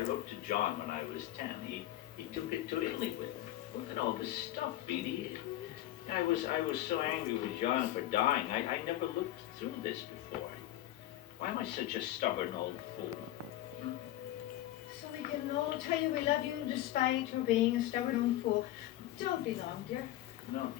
I wrote to John when I was 10. He took it to Italy with him. Look at all this stuff, Beanie. I was so angry with John for dying. I never looked through this before. Why am I such a stubborn old fool? Hmm? So we can all tell you we love you despite your being a stubborn old fool. Don't be long, dear. No.